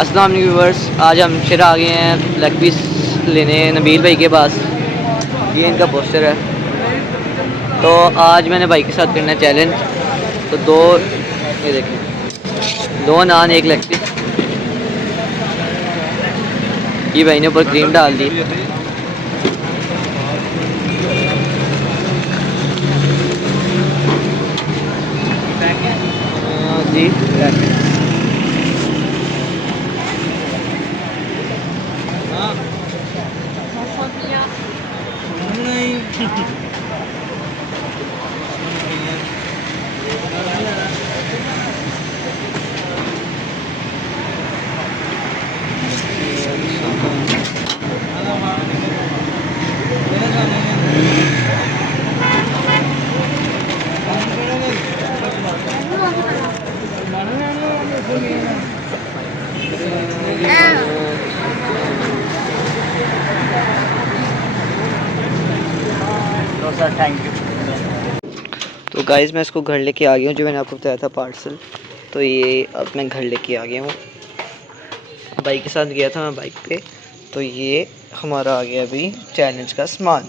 अस्सलाम वालेकुम व्यूअर्स, आज हम फिर आ गए हैं लेग पीस लेने नबील भाई के पास। ये इनका पोस्टर है। तो आज मैंने भाई के साथ करना है चैलेंज। तो ये देखें, 2 नान 1 लेग पीस। ये भाई ने ऊपर क्रीम डाल दी। जी सर, थैंक यू। तो गाइस मैं इसको घर लेके आ गया हूँ, जो मैंने आपको बताया था पार्सल। तो ये अब मैं घर लेके आ गया हूँ। बाइक के साथ गया था मैं बाइक पे। तो ये हमारा आ गया अभी चैलेंज का सामान।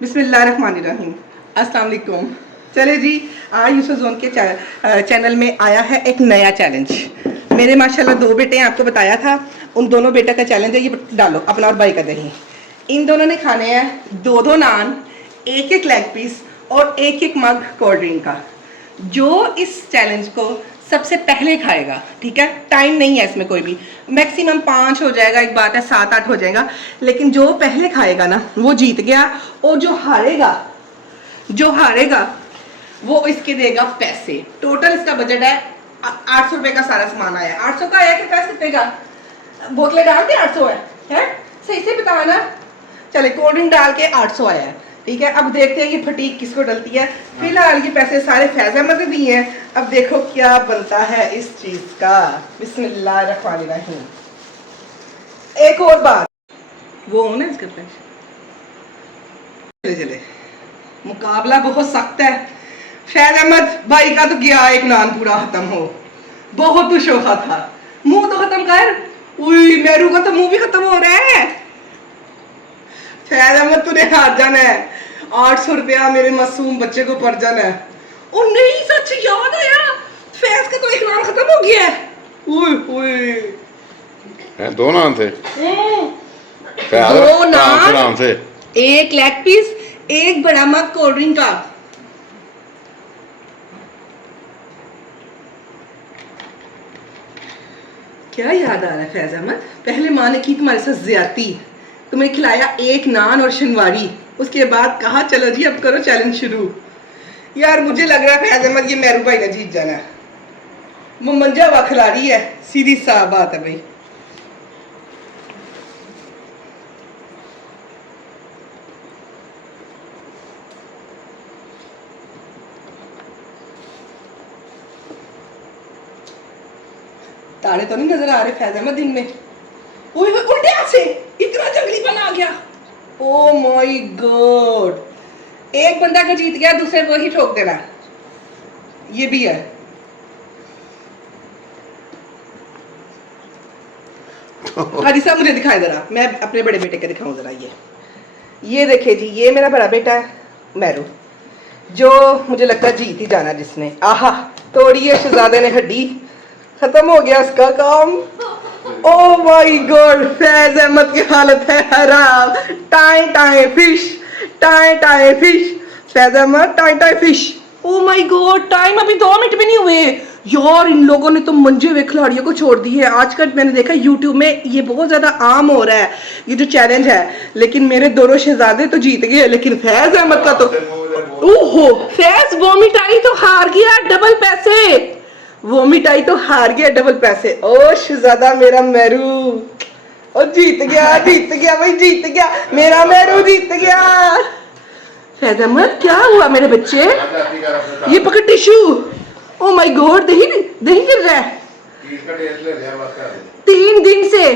बिस्मिल्लाहिर्रहमानिर्रहीम, अस्सलाम वालेकुम। चले जी, आज यूसुफ जोन के चैनल में आया है एक नया चैलेंज। मेरे माशाल्लाह 2 बेटे हैं, आपको बताया था। उन दोनों बेटा का चैलेंज है, ये डालो अपना और भाई का दही। इन दोनों ने खाने हैं 2 नान, 1 लेग पीस और 1 मग कोल्ड ड्रिंक का। जो इस चैलेंज को सबसे पहले खाएगा, ठीक है, टाइम नहीं है इसमें कोई भी, मैक्सिमम 5 हो जाएगा, एक बात है 7-8 हो जाएगा, लेकिन जो पहले खाएगा ना वो जीत गया। और जो हारेगा वो इसके देगा पैसे। टोटल इसका बजट है 800 रुपए का सारा सामान आया। 800 का आया कि पैसे कितने का? बोतलें डाल के 800 है? सही से बताना। चले, कोल्ड ड्रिंक डाल के 800 आया है, ठीक है। अब देखते हैं कि फटीक किसको डलती है। फिलहाल ये पैसे सारे फैज अहमद ने दिए हैं। अब देखो क्या बनता है इस चीज का। बिस्मिल्लाहिर्रहमानिर्रहीम। एक और बात, वो ना इसके चले मुकाबला बहुत सख्त है। फैज अहमद भाई का तो गया एक नान पूरा खत्म हो, बहुत खुश होता था। मुंह तो खत्म कर। उई, मेरू का तो मुंह भी खत्म हो रहा है। फैज अहमद तूने हार जाना है। 800 रुपया मेरे मासूम बच्चे को पड़ जाना है। ओ नहीं, सच याद आया, फैज का तो एक नान खत्म हो गया है। हैं 2 नान थे। 2 नान थे, 1 लेग पीस, 1 बड़ा मग कोल्ड ड्रिंक का। क्या याद आ रहा है फैज अहमद? पहले माँ ने की तुम्हारे साथ ज्यादती, तुम्हें खिलाया 1 नान और शनवारी, उसके बाद कहा चलो जी अब करो चैलेंज शुरू। यार मुझे लग रहा है फैज अहमद ये मेरू भाई ने जीत जाना है। वो मंजा हुआ खिलाड़ी है, सीधी सा बात है भाई। तारे तो नहीं नजर आ रहे फैज अहमद दिन में। उल्टे हाथ से इतना जंगली बन आ गया। ओ माय गॉड, एक बंदा का जीत गया, दूसरे को ही ठोक देना। ये भी है। हाजी साहब मुझे दिखाए जरा, मैं अपने बड़े बेटे के दिखाऊं जरा। ये देखे जी, ये मेरा बड़ा बेटा है मैरू, जो मुझे लगता है जीत ही जाना जिसने। आहा, तोड़ी है शहजादे ने हड्डी, खत्म हो गया उसका काम। Oh my God, Faiz Ahmed की हालत है खराब। Tie tie fish, tie tie fish, Faiz Ahmed tie tie fish. Oh my God, time अभी 2 मिनट भी नहीं हुए। यार इन लोगों ने तो मंजे हुए खिलाड़ियों को छोड़ दी है। आजकल मैंने देखा यूट्यूब में ये बहुत ज्यादा आम हो रहा है ये जो चैलेंज है, लेकिन मेरे दोनों शहजादे तो जीत गए, लेकिन फैज अहमद का तो ओहो, फैज वोमिटाई तो हार गया, डबल पैसे। वोमिटाई तो हार गया, डबल पैसे। ओ शहजादा मेरा मैरू, ओ जीत गया भाई, जीत गया मेरा मैरू, जीत गया। फैज अहमद क्या हुआ मेरे बच्चे? ये पकड़ टिश्यू। ओ माय गॉड, दही गिर रहा है 3 दिन से।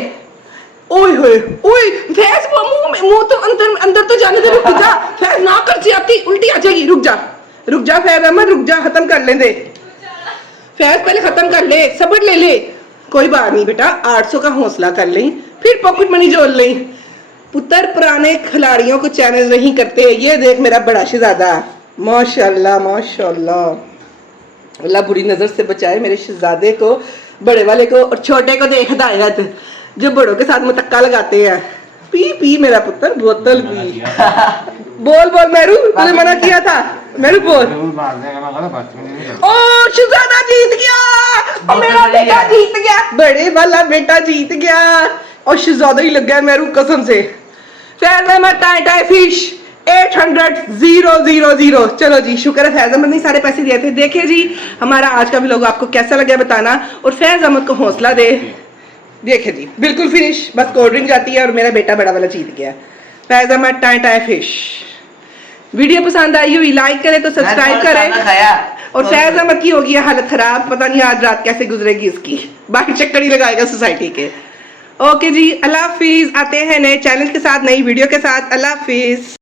ओए होए ओए, फैज वो मुंह तो अंदर तो जाने दे। रुक जा फैज, ना कर जाती, उल्टी आ जाएगी। रुक जा फैज अहमद, रुक जा, खत्म कर ले दे फैज, पहले खत्म कर ले, सब्र ले ले। कोई बात नहीं बेटा, 800 का हौसला कर लें, फिर पॉकेट मनी जोड़ लें। पुत्र पुराने खिलाड़ियों को चैलेंज नहीं करते। ये देख मेरा बड़ा शहजादा, माशाल्लाह माशाल्लाह, अल्लाह बुरी नजर से बचाए मेरे शहजादे को, बड़े वाले को। और छोटे को देख हिदायत, जो बड़ों के साथ मुतक्का लगाते हैं। पी पी मेरा पुत्र, बोतल पी। बोल बोल मेरू, तूने मना किया था। मेरू बोल। ओ शहजादा जीत गया, और मेरा बेटा जीत गया, बड़े वाला बेटा जीत गया। और शहजादा ही लग गया मेरू कसम से। Faiz Ahmed tie tie fish 800,000। चलो जी, शुक्र है फैज अहमद ने सारे पैसे दिए थे। देखिए जी हमारा आज का व्लॉग आपको कैसा लगा बताना, और फैज अहमद को हौसला दे। देखिए जी बिल्कुल फिनिश, बस कोल्ड ड्रिंक जाती है और मेरा बेटा बड़ा वाला जीत गया। Faiz Ahmed tie tie fish. Video पसंद आई हुई लाइक करें तो सब्सक्राइब करें। और फैज अहमद की होगी हालत खराब, पता नहीं आज रात कैसे गुजरेगी इसकी, बाकी चक्कर ही लगाएगा सोसाइटी के। ओके जी, अल्लाह हाफिज। आते हैं नए चैलेंज के साथ, नई वीडियो के साथ। अल्लाह हाफिज।